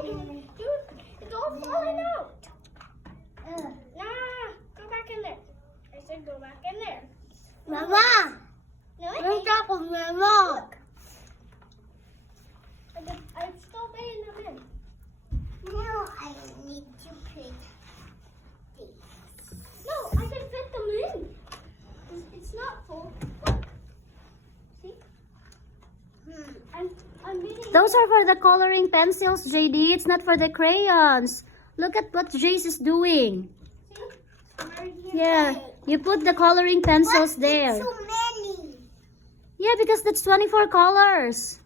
Dude, it's all falling out. Nah, go back in there. I said go back in there. Mama! No, Where's that from Mama? I'm still putting them in. Now I need to put these. No, I can fit them in. It's not full. Look. See? I'm beating. Those are for the coloring pencils, JD. It's not for the crayons. Look at what Jace is doing. See? Right here. Yeah, you put the coloring pencils there. So many. Yeah, because that's 24 colors.